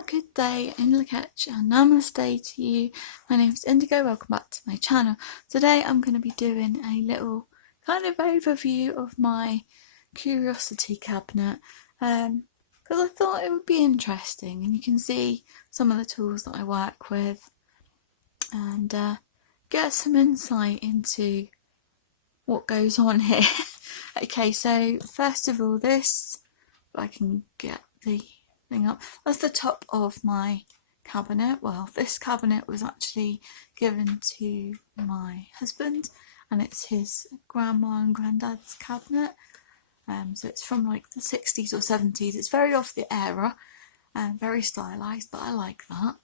good day in Lakach and namaste to you. My name is Indigo, welcome back to my channel. Today I'm going to be doing a little kind of overview of my curiosity cabinet because I thought it would be interesting and you can see some of the tools that I work with and get some insight into what goes on here. Okay, so first of all, this, if I can get the thing up, that's the top of my cabinet. Well, this cabinet was actually given to my husband and it's his grandma and granddad's cabinet. So it's from like the 60s or 70s. It's very off the era and very stylised, but I like that.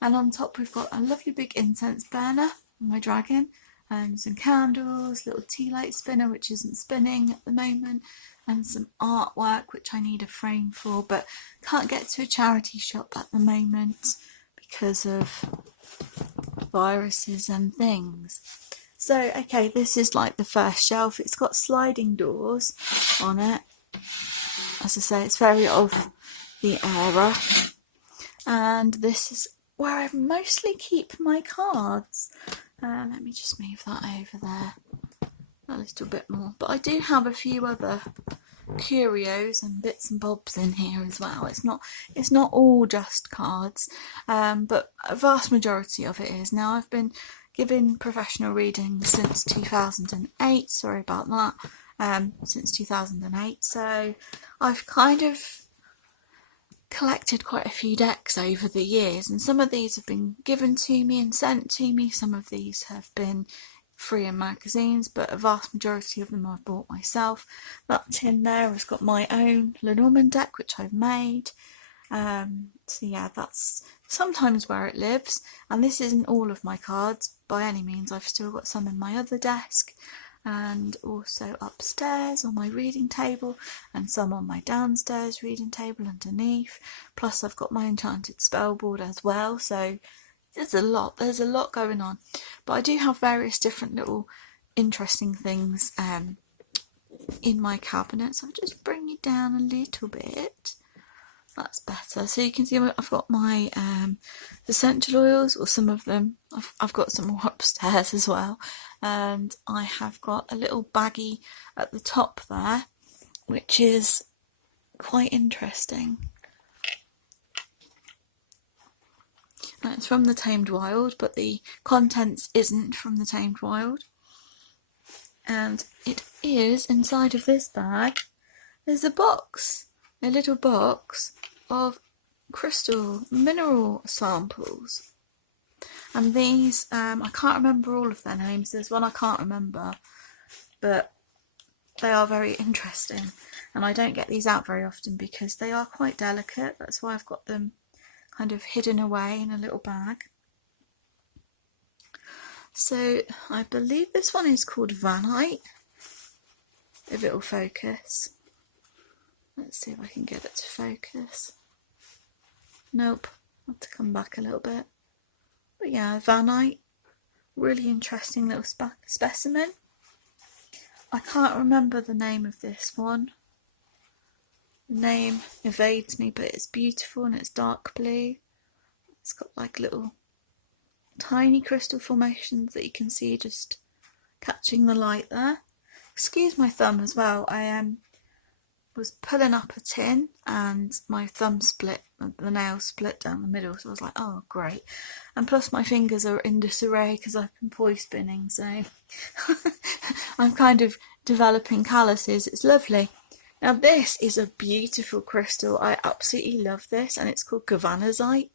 And on top we've got a lovely big incense burner on my dragon, some candles, little tea light spinner which isn't spinning at the moment, and some artwork which I need a frame for but can't get to a charity shop at the moment because of viruses and things. So okay, this is like the first shelf. It's got sliding doors on it. As I say, it's very of the era. And this is where I mostly keep my cards. Let me just move that over there a little bit more. But I do have a few other curios and bits and bobs in here as well. It's not all just cards, but a vast majority of it is. Now I've been giving professional readings since 2008. Sorry about that. Since 2008. So I've kind of collected quite a few decks over the years, and some of these have been given to me and sent to me. Some of these have been free in magazines, but a vast majority of them I've bought myself. That tin there has got my own Lenormand deck which I've made. So yeah, that's sometimes where it lives, and this isn't all of my cards by any means. I've still got some in my other desk and also upstairs on my reading table and some on my downstairs reading table underneath. Plus I've got my enchanted spell board as well, so there's a lot going on. But I do have various different little interesting things in my cabinet, so I'll just bring you down a little bit. That's better. So you can see I've got my essential oils, or some of them. I've got some more upstairs as well, and I have got a little baggie at the top there which is quite interesting. It's from the Tamed Wild, but the contents isn't from the Tamed Wild, and it is inside of this bag. There's a box, a little box of crystal mineral samples, and these I can't remember all of their names. There's one I can't remember, but they are very interesting, and I don't get these out very often because they are quite delicate. That's why I've got them kind of hidden away in a little bag. So I believe this one is called Vanite, if it will focus. Let's see if I can get it to focus. Nope, I'll have to come back a little bit. But yeah, Vanite, really interesting little specimen. I can't remember the name of this one. The name evades me, but it's beautiful and it's dark blue. It's got like little tiny crystal formations that you can see just catching the light there. Excuse my thumb as well. I was pulling up a tin and my thumb split, the nail split down the middle, so I was like, oh great. And plus my fingers are in disarray because I've been poi spinning, so I'm kind of developing calluses. It's lovely. Now this is a beautiful crystal. I absolutely love this, and it's called Cavanazite.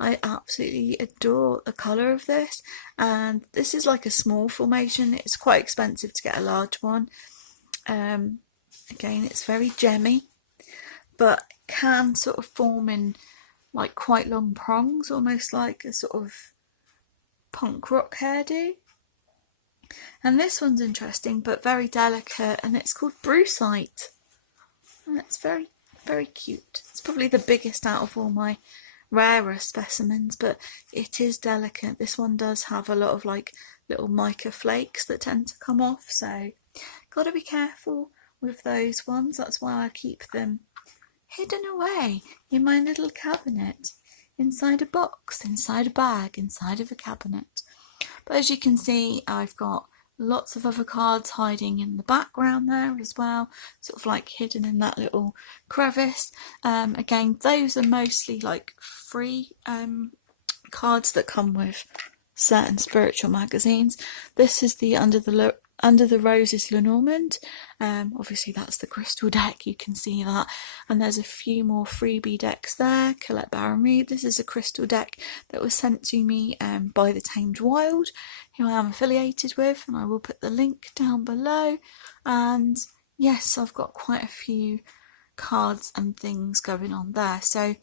I absolutely adore the colour of this, and this is like a small formation. It's quite expensive to get a large one. Again, it's very gemmy, but can sort of form in like quite long prongs, almost like a sort of punk rock hairdo. And this one's interesting but very delicate, and it's called Brucite. And it's very, very cute. It's probably the biggest out of all my rarer specimens, but it is delicate. This one does have a lot of like little mica flakes that tend to come off, so gotta be careful with those ones. That's why I keep them hidden away in my little cabinet, inside a box, inside a bag, inside of a cabinet. But as you can see, I've got lots of other cards hiding in the background there as well, sort of like hidden in that little crevice. Again, those are mostly like free cards that come with certain spiritual magazines. This is the Under the Roses Lenormand. Obviously that's the crystal deck, you can see that, and there's a few more freebie decks there. Colette Baron Reid, this is a crystal deck that was sent to me by the Tamed Wild, who I am affiliated with, and I will put the link down below. And yes, I've got quite a few cards and things going on there, so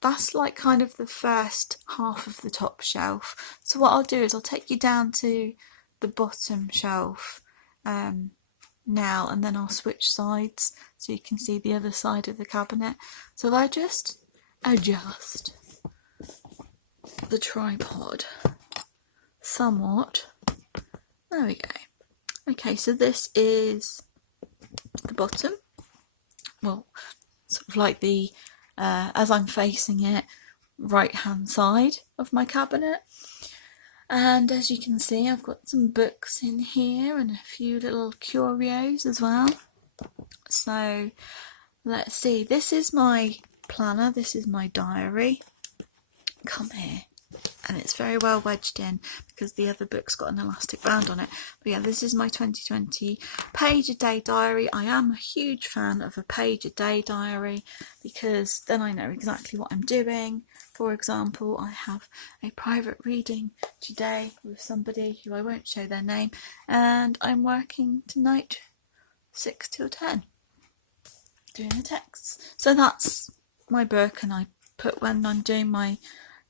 that's like kind of the first half of the top shelf. So what I'll do is I'll take you down to the bottom shelf now, and then I'll switch sides so you can see the other side of the cabinet. So I just adjust the tripod somewhat. There we go. Okay, so this is the bottom, well, sort of like the as I'm facing it, right hand side of my cabinet. And as you can see, I've got some books in here and a few little curios as well. So let's see, this is my planner, this is my diary. Come here. And it's very well wedged in because the other book's got an elastic band on it. But yeah, this is my 2020 page a day diary. I am a huge fan of a page a day diary because then I know exactly what I'm doing. For example, I have a private reading today with somebody who I won't show their name, and I'm working tonight 6 till 10 doing the texts. So that's my book, and I put when I'm doing my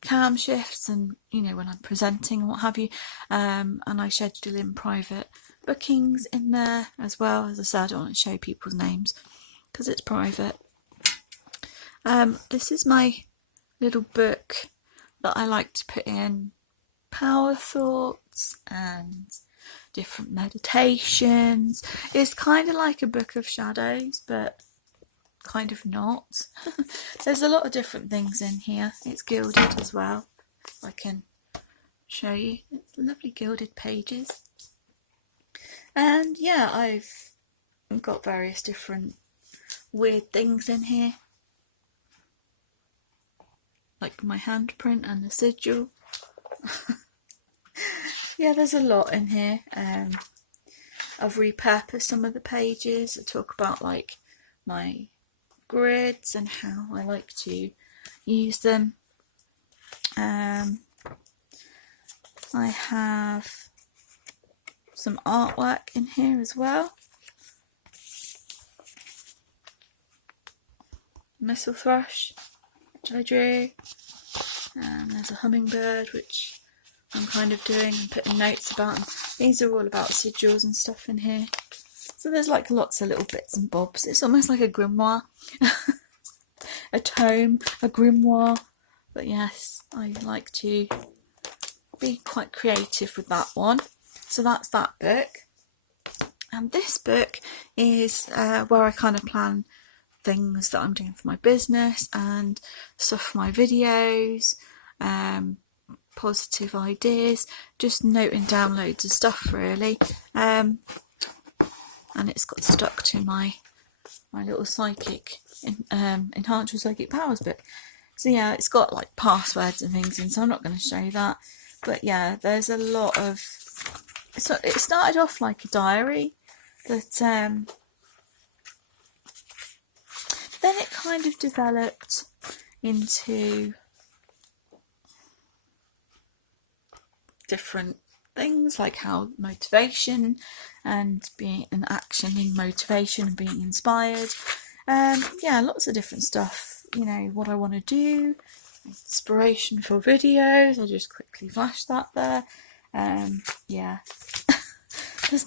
cam shifts and, you know, when I'm presenting and what have you, and I schedule in private bookings in there as well. As I said, I don't want to show people's names because it's private. This is my little book that I like to put in power thoughts and different meditations. It's kind of like a book of shadows, but kind of not. There's a lot of different things in here. It's gilded as well. I can show you. It's lovely gilded pages. And yeah, I've got various different weird things in here, like my handprint and the sigil. Yeah, there's a lot in here. I've repurposed some of the pages. I talk about like my grids and how I like to use them. I have some artwork in here as well. Missile thrush, which I drew, and there's a hummingbird which I'm kind of doing and putting notes about, and these are all about sigils and stuff in here. So there's like lots of little bits and bobs. It's almost like a grimoire. A tome, a grimoire. But yes, I like to be quite creative with that one. So that's that book. And this book is where I kind of plan things that I'm doing for my business and stuff for my videos, positive ideas, just noting down loads of stuff really. And it's got stuck to my little psychic enhance your psychic powers book. So yeah, it's got like passwords and things in, so I'm not going to show that. But yeah, there's a lot of, so it started off like a diary, but then it kind of developed into different things, like how motivation and being an action in motivation and being inspired. Yeah, lots of different stuff, you know, what I want to do, inspiration for videos. I'll just quickly flash that there. Yeah.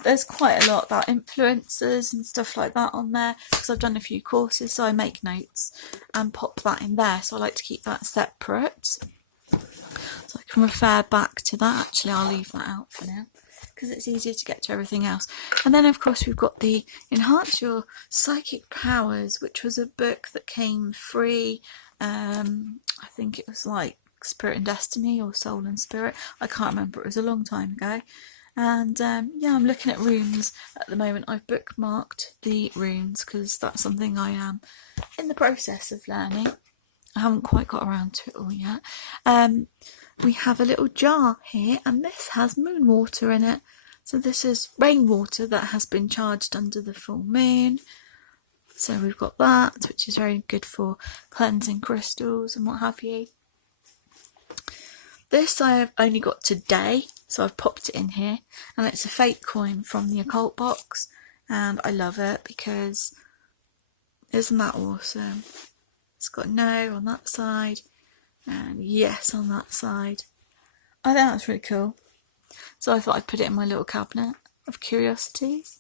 There's quite a lot about influencers and stuff like that on there because I've done a few courses, so I make notes and pop that in there. So I like to keep that separate so I can refer back to that. Actually, I'll leave that out for now. because it's easier to get to everything else. And then of course we've got the Enhance Your Psychic Powers, which was a book that came free. I think it was like Spirit and Destiny or Soul and Spirit. I can't remember, it was a long time ago. And yeah, I'm looking at runes at the moment. I've bookmarked the runes because that's something I am in the process of learning. I haven't quite got around to it all yet. We have a little jar here, and this has moon water in it. So this is rainwater that has been charged under the full moon. So we've got that, which is very good for cleansing crystals and what have you. This I have only got today, so I've popped it in here, and it's a fake coin from the occult box, and I love it because isn't that awesome? It's got no on that side and yes on that side. I think that's really cool. So I thought I'd put it in my little cabinet of curiosities.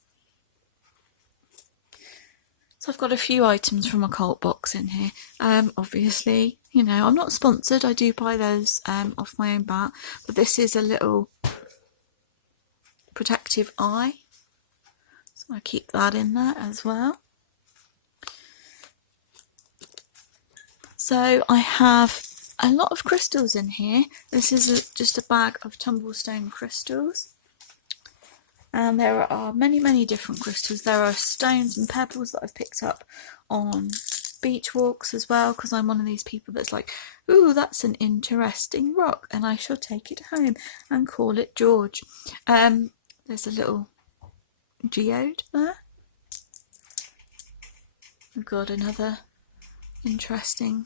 So I've got a few items from Occult Box in here. Obviously, you know, I'm not sponsored. I do buy those off my own bat. But this is a little protective eye. So I keep that in there as well. So I have a lot of crystals in here. This is just a bag of tumblestone crystals. And there are many, many different crystals. There are stones and pebbles that I've picked up on beach walks as well, because I'm one of these people that's like, ooh, that's an interesting rock, and I shall take it home and call it George. There's a little geode there. We've got another interesting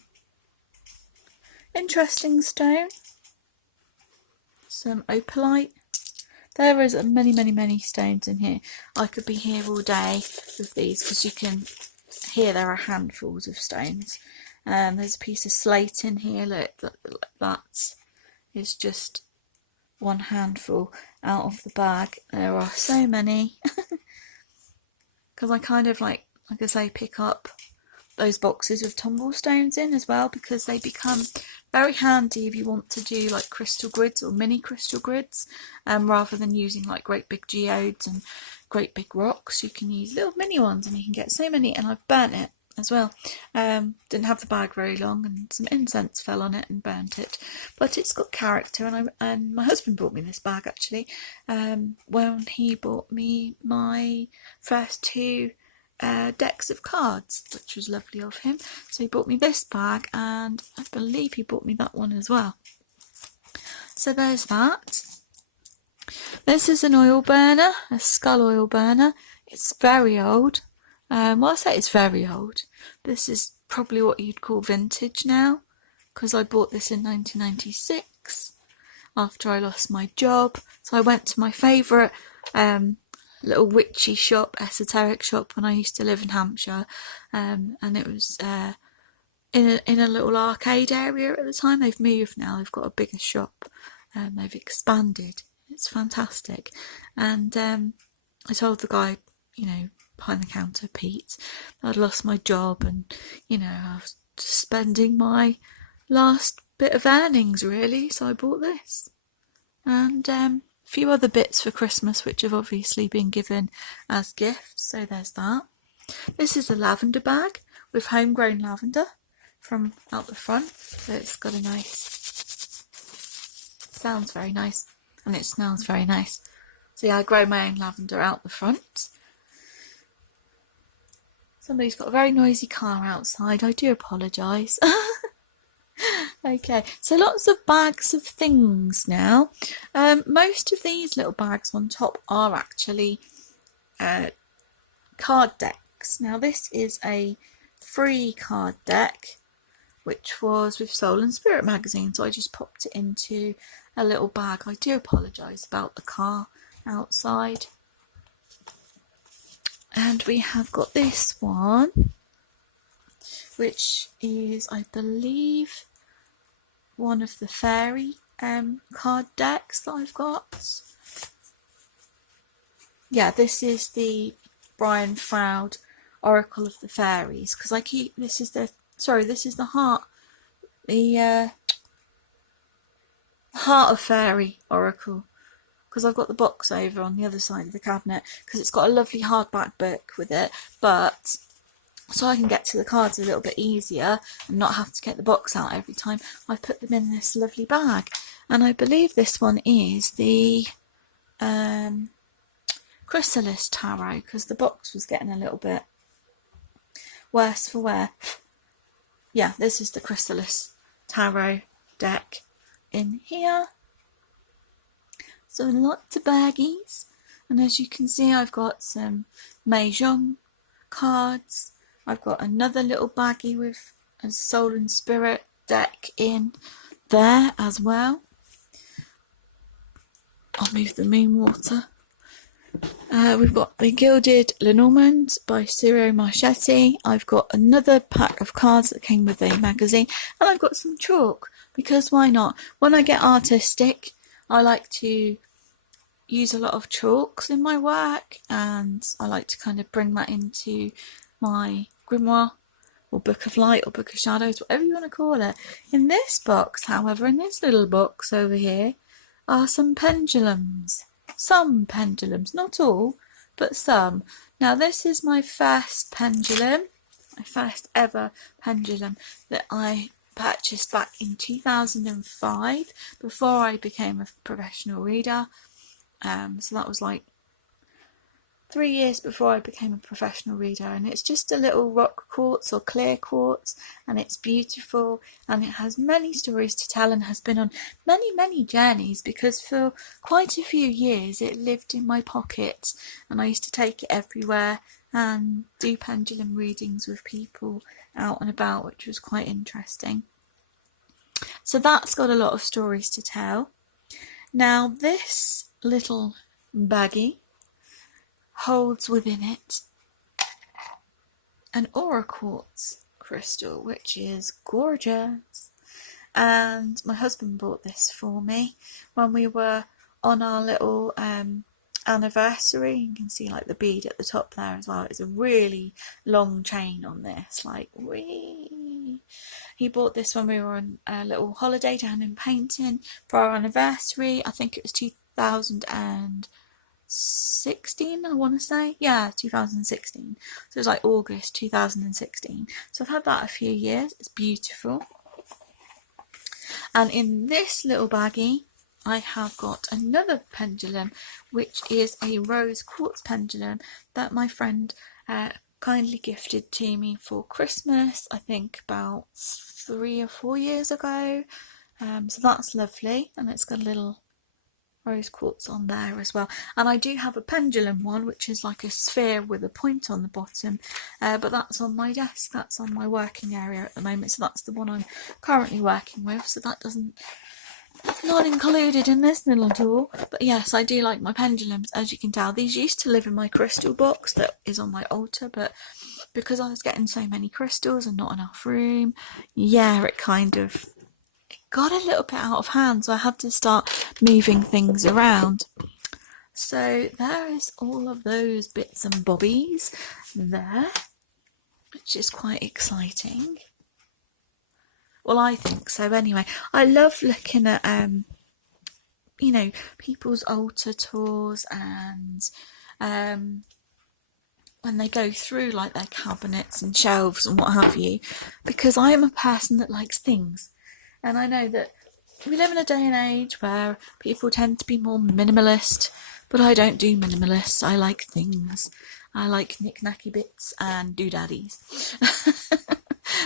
stone. Some opalite. There is many, many, many stones in here. I could be here all day with these because you can hear there are handfuls of stones. There's a piece of slate in here. Look, that is just one handful out of the bag. There are so many. Because I kind of like I say, pick up those boxes with tumblestones in as well, because they become very handy if you want to do like crystal grids or mini crystal grids, rather than using like great big geodes and great big rocks. You can use little mini ones and you can get so many, and I've burnt it as well. Didn't have the bag very long and some incense fell on it and burnt it, but it's got character. And my husband bought me this bag actually when he bought me my first two decks of cards, which was lovely of him. So he bought me this bag, and I believe he bought me that one as well. So there's that. This is an oil burner, a skull oil burner. It's very old. Well, I say it's very old. This is probably what you'd call vintage now, because I bought this in 1996 after I lost my job. So I went to my favourite little witchy shop, esoteric shop, when I used to live in Hampshire, and it was in a little arcade area at the time. They've moved now, they've got a bigger shop, they've expanded. It's fantastic. And I told the guy, you know, behind the counter, Pete, I'd lost my job, and you know, I was just spending my last bit of earnings really, so I bought this. And a few other bits for Christmas which have obviously been given as gifts, so there's that. This is a lavender bag with homegrown lavender from out the front, so it's got a nice, sounds very nice, and it smells very nice. So yeah, I grow my own lavender out the front. Somebody's got a very noisy car outside, I do apologise. Okay, so lots of bags of things now. Most of these little bags on top are actually card decks. Now this is a free card deck, which was with Soul and Spirit magazine, so I just popped it into a little bag. I do apologise about the car outside. And we have got this one, which is, I believe, one of the fairy card decks that I've got. Yeah, this is the Brian Froud Oracle of the Fairies, because this is the heart, the Heart of Fairy Oracle. because I've got the box over on the other side of the cabinet, because it's got a lovely hardback book with it, but so I can get to the cards a little bit easier and not have to get the box out every time, I put them in this lovely bag. And I believe this one is the Chrysalis tarot, because the box was getting a little bit worse for wear. Yeah, this is the Chrysalis tarot deck in here. So lots of baggies, and as you can see, I've got some Mahjong cards. I've got another little baggie with a Soul and Spirit deck in there as well. I'll move the moon water. We've got the Gilded Lenormand by Ciro Marchetti. I've got another pack of cards that came with a magazine, and I've got some chalk, because why not? When I get artistic, I like to use a lot of chalks in my work, and I like to kind of bring that into my grimoire or book of light or book of shadows, whatever you want to call it. In this box, however, in this little box over here, are some pendulums. Some pendulums, not all, but some. Now this is my first pendulum, my first ever pendulum that I purchased back in 2005, before I became a professional reader. So that was like 3 years before I became a professional reader, and it's just a little rock quartz or clear quartz, and it's beautiful, and it has many stories to tell, and has been on many journeys, because for quite a few years it lived in my pocket, and I used to take it everywhere and do pendulum readings with people out and about, which was quite interesting. So that's got a lot of stories to tell. Now this little baggie holds within it an aura quartz crystal, which is gorgeous, and my husband bought this for me when we were on our little anniversary. You can see like the bead at the top there as well. It's a really long chain on this, like wee. He bought this when we were on a little holiday down in Painting for our anniversary. I think it was 2016, I want to say. Yeah, 2016. So it was like August 2016. So I've had that a few years. It's beautiful. And in this little baggie, I have got another pendulum, which is a rose quartz pendulum that my friend kindly gifted to me for Christmas, I think about 3 or 4 years ago. So that's lovely, and it's got a little rose quartz on there as well. And I do have a pendulum one, which is like a sphere with a point on the bottom, but that's on my desk, that's on my working area at the moment, so that's the one I'm currently working with, so it's not included in this little tool. But yes, I do like my pendulums, as you can tell. These used to live in my crystal box that is on my altar, but because I was getting so many crystals and not enough room, yeah, it kind of got a little bit out of hand, so I had to start moving things around. So there is all of those bits and bobbies there, which is quite exciting. Well, I think so anyway. I love looking at people's altar tours, and when they go through like their cabinets and shelves and what have you, because I am a person that likes things. And I know that we live in a day and age where people tend to be more minimalist, but I don't do minimalist. I like things. I like knick-knacky bits and doodaddies.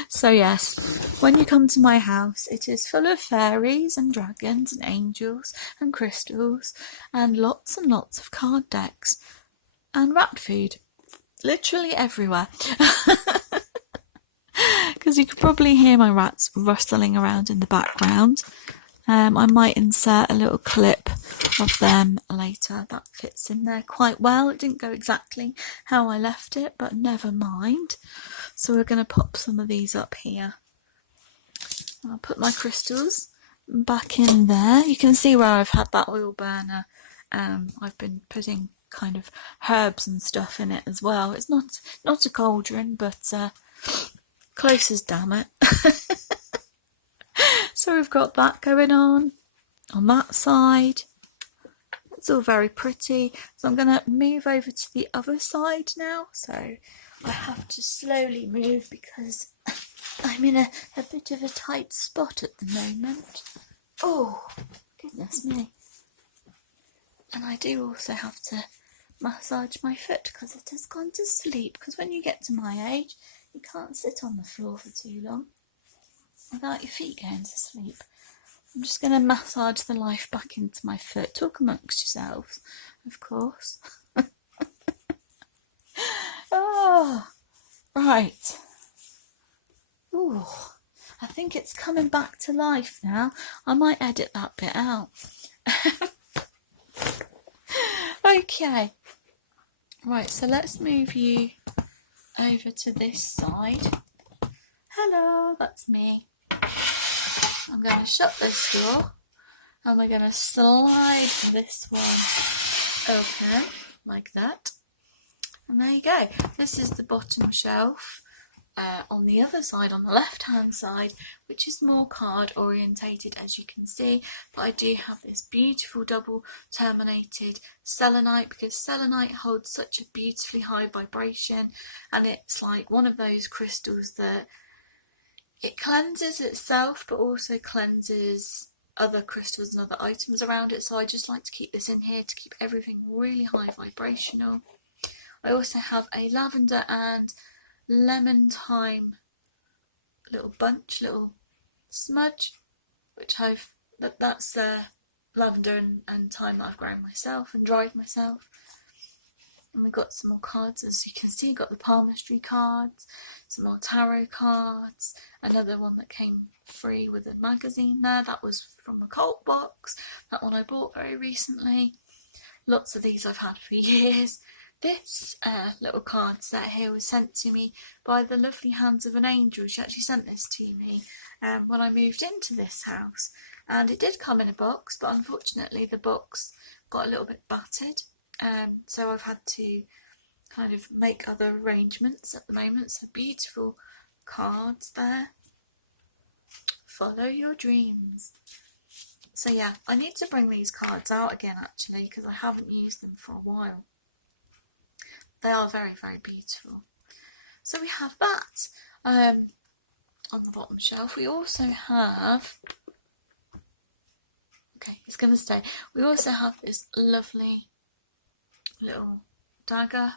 So yes, when you come to my house, it is full of fairies and dragons and angels and crystals and lots of card decks and rat food. Literally everywhere. Because you could probably hear my rats rustling around in the background. I might insert a little clip of them later. That fits in there quite well. It didn't go exactly how I left it, but never mind. So we're going to pop some of these up here. I'll put my crystals back in there. You can see where I've had that oil burner. I've been putting kind of herbs and stuff in it as well. It's not a cauldron, but close as damn it. So we've got that going on that side. It's all very pretty. So I'm going to move over to the other side now. So I have to slowly move because I'm in a bit of a tight spot at the moment. Oh, goodness me. And I do also have to massage my foot because it has gone to sleep. Because when you get to my age, you can't sit on the floor for too long without your feet going to sleep. I'm just going to massage the life back into my foot. Talk amongst yourselves, of course. Oh, right. Ooh, I think it's coming back to life now. I might edit that bit out. Okay. Right, so let's move you over to this side. Hello, that's me. I'm going to shut this door and we're going to slide this one open like that. And there you go. This is the bottom shelf on the other side, on the left hand side, which is more card orientated, as you can see. But I do have this beautiful double terminated selenite, because selenite holds such a beautifully high vibration, and it's like one of those crystals that it cleanses itself but also cleanses other crystals and other items around it. So I just like to keep this in here to keep everything really high vibrational. I also have a lavender and lemon thyme little bunch, little smudge, which that's lavender and thyme that I've grown myself and dried myself. And we've got some more cards, as you can see. Got the palmistry cards, some more tarot cards, another one that came free with a magazine there. That was from a cult box. That one I bought very recently. Lots of these I've had for years. This little card set here was sent to me by the lovely hands of an angel. She actually sent this to me when I moved into this house. And it did come in a box, but unfortunately the box got a little bit battered. So I've had to kind of make other arrangements at the moment. So beautiful cards there. Follow your dreams. So yeah, I need to bring these cards out again actually, because I haven't used them for a while. They are very, very beautiful. So we have that on the bottom shelf. We also have, okay, it's going to stay. We also have this lovely little dagger.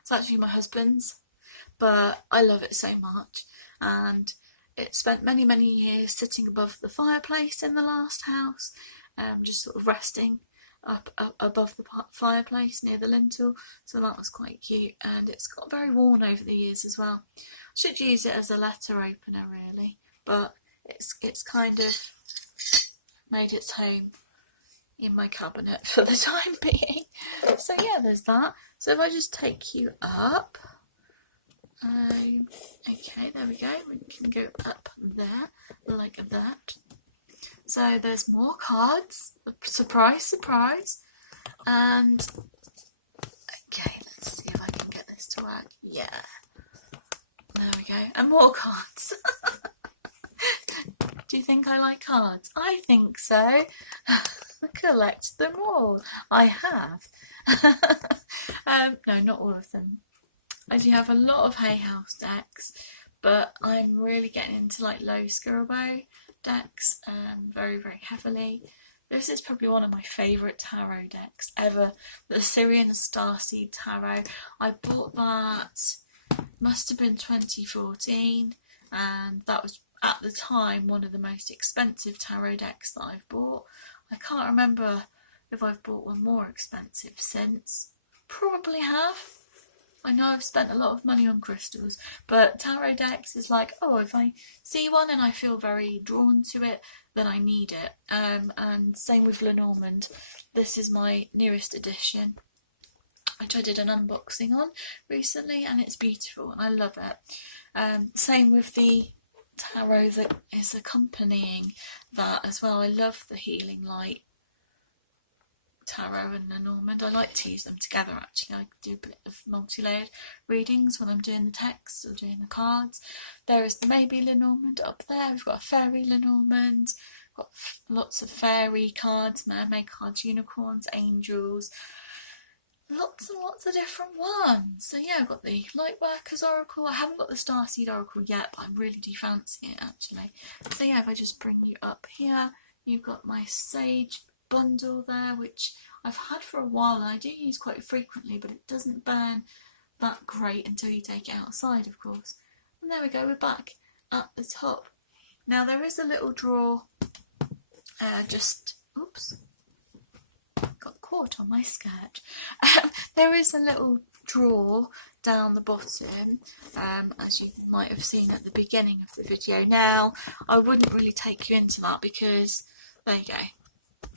It's actually my husband's, but I love it so much, and it spent many, many years sitting above the fireplace in the last house, just sort of resting up above the fireplace near the lintel. So that was quite cute, and it's got very worn over the years as well. I should use it as a letter opener really, but it's kind of made its home in my cabinet for the time being. So yeah, there's that. So if I just take you up, okay, there we go. We can go up there like that. So there's more cards. Surprise, surprise. And okay, let's see if I can get this to work. Yeah, there we go. And more cards. Do you think I like cards? I think so. I collect them all. I have. No, not all of them. I do have a lot of Hay House decks, but I'm really getting into like low Skirbo decks very, very heavily. This is probably one of my favourite tarot decks ever, the Syrian Starseed Tarot. I bought that, must have been 2014, and that was at the time one of the most expensive tarot decks that I've bought. I can't remember if I've bought one more expensive since. Probably have. I know I've spent a lot of money on crystals, but tarot decks is like, oh, if I see one and I feel very drawn to it, then I need it. And same with Lenormand. This is my newest edition, which I did an unboxing on recently, and it's beautiful and I love it. Same with the tarot that is accompanying that as well. I love the Healing Light tarot and Lenormand. I like to use them together actually. I do a bit of multi-layered readings when I'm doing the text or doing the cards. There is the Maybe Lenormand up there. We've got a Fairy Lenormand. Got lots of fairy cards, mermaid cards, unicorns, angels, lots and lots of different ones. So yeah, I've got the Lightworkers Oracle. I haven't got the Starseed Oracle yet, but I really do fancy it actually. So yeah, if I just bring you up here, you've got my Sage bundle there, which I've had for a while and I do use quite frequently, but it doesn't burn that great until you take it outside, of course. And there we go, we're back at the top. Now there is a little drawer, oops, got caught on my skirt. There is a little drawer down the bottom, as you might have seen at the beginning of the video. Now I wouldn't really take you into that because, there you go,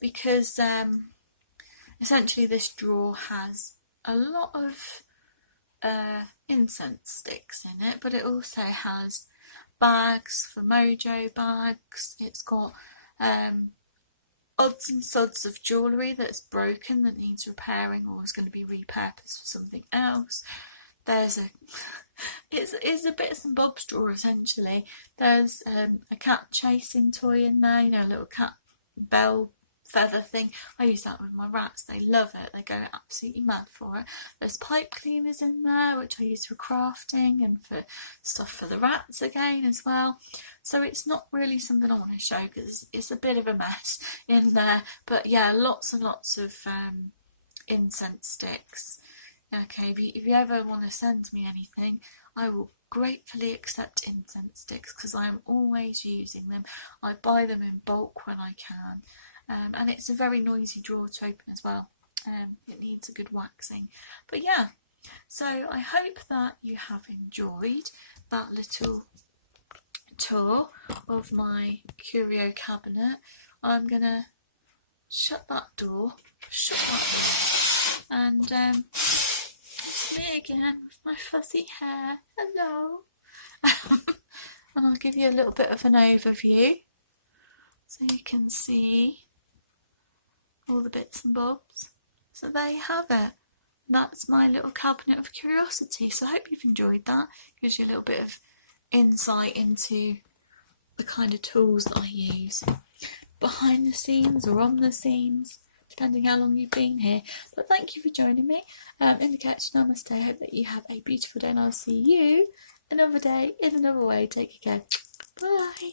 because essentially this drawer has a lot of incense sticks in it, but it also has bags for mojo bags. It's got odds and sods of jewellery that's broken, that needs repairing or is going to be repurposed for something else. There's it's a bits and bobs drawer essentially. There's a cat chasing toy in there, you know, a little cat bell feather thing. I use that with my rats, they love it, they go absolutely mad for it. There's pipe cleaners in there, which I use for crafting and for stuff for the rats again as well. So it's not really something I want to show because it's a bit of a mess in there, but yeah, lots and lots of incense sticks. Okay, if you ever want to send me anything, I will gratefully accept incense sticks because I'm always using them. I buy them in bulk when I can. And it's a very noisy drawer to open as well. It needs a good waxing. But yeah, so I hope that you have enjoyed that little tour of my curio cabinet. I'm going to shut that door, and it's me again with my fuzzy hair. Hello. And I'll give you a little bit of an overview so you can see all the bits and bobs. So there you have it. That's my little cabinet of curiosity. So I hope you've enjoyed that. Gives you a little bit of insight into the kind of tools that I use behind the scenes or on the scenes, depending how long you've been here. But thank you for joining me. In the catch, namaste. I hope that you have a beautiful day and I'll see you another day in another way. Take care. Bye.